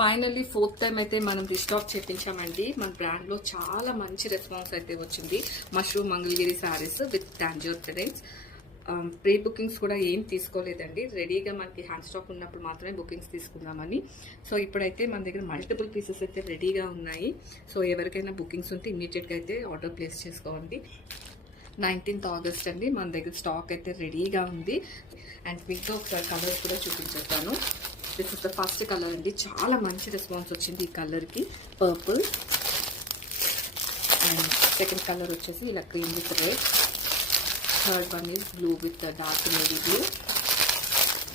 Finally 4th time అయితే మనం restock చేయించామండి. మన బ్రాండ్లో చాలా మంచి రెస్పాన్స్ అయితే వచ్చింది. Mushroom Mangalagiri saris with Tanjore threads. Pre bookings కూడా ఏం తీసుకోలేదండి. రెడీగా మనకి హ్యాండ్ స్టాక్ ఉన్నప్పుడు మాత్రమే బుకింగ్స్ తీసుకుందామని. సో ఇప్పుడైతే మన దగ్గర మల్టిపుల్ పీసెస్ అయితే రెడీగా ఉన్నాయి. సో ఎవరికైనా బుకింగ్స్ ఉంటే ఇమీడియట్గా అయితే ఆర్డర్ ప్లేస్ చేసుకోండి. 19th ఆగస్ట్ అండి, మన దగ్గర స్టాక్ అయితే రెడీగా ఉంది. అండ్ మీతో ఒకసారి కలర్స్ కూడా చూపించేస్తాను. This is the first colour అండి. చాలా మంచి రెస్పాన్స్ వచ్చింది ఈ కలర్కి, పర్పుల్. అండ్ సెకండ్ కలర్ వచ్చేసి ఇలా cream with red. Third one is blue with dark navy blue.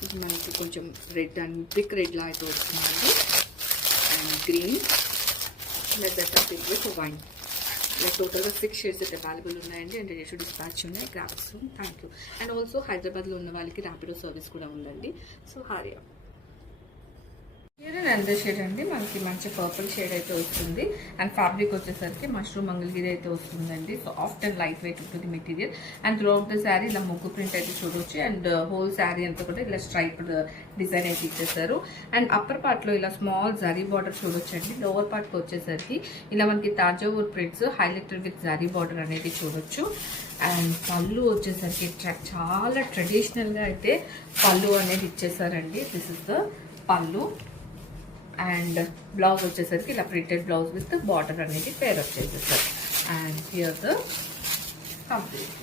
ఇది మనకి కొంచెం రెడ్ అండ్ బ్రిక్ రెడ్ లా అయితే వస్తుందండి. And green leather pink with wine. ఇలా టోటల్గా 6 షేడ్స్ అయితే అవైలబుల్ ఉన్నాయండి. అండ్ రెడీ టు డిస్పాచ్ ఉన్నాయి. Graphs thank you. And also హైదరాబాద్లో ఉన్న వాళ్ళకి ర్యాపిడో సర్వీస్ కూడా ఉందండి. సో హారియా అండ్ షేడ్ అండి, మనకి మంచి పర్పుల్ షేడ్ అయితే వస్తుంది. అండ్ ఫ్యాబ్రిక్ వచ్చేసరికి మష్రూమ్ మంగళగిరి అయితే వస్తుందండి. సాఫ్ట్ అండ్ లైట్ వెయిట్ ఉంటుంది material. And throughout the sari ఇలా ముగ్గు ప్రింట్ అయితే చూడవచ్చు. అండ్ హోల్ శారీ అంతా కూడా ఇలా స్ట్రైప్ డిజైన్ అయితే ఇచ్చేసారు. అండ్ అప్పర్ పార్ట్లో ఇలా స్మాల్ జరీ బార్డర్ చూడొచ్చండి. లోవర్ పార్ట్కి వచ్చేసరికి ఇలా మనకి Thanjavur prints highlighted with zari border అనేది చూడొచ్చు. అండ్ పళ్ళు వచ్చేసరికి చాలా ట్రెడిషనల్గా అయితే పళ్ళు అనేది ఇచ్చేసారండి. దిస్ ఇస్ ద పళ్ళు. అండ్ బ్లౌజ్ వచ్చేసరికి ఇలా ప్రింటెడ్ బ్లౌజ్ విత్ బార్డర్ అనేది పేర్ అప్ చేసేసారు. And here the complete.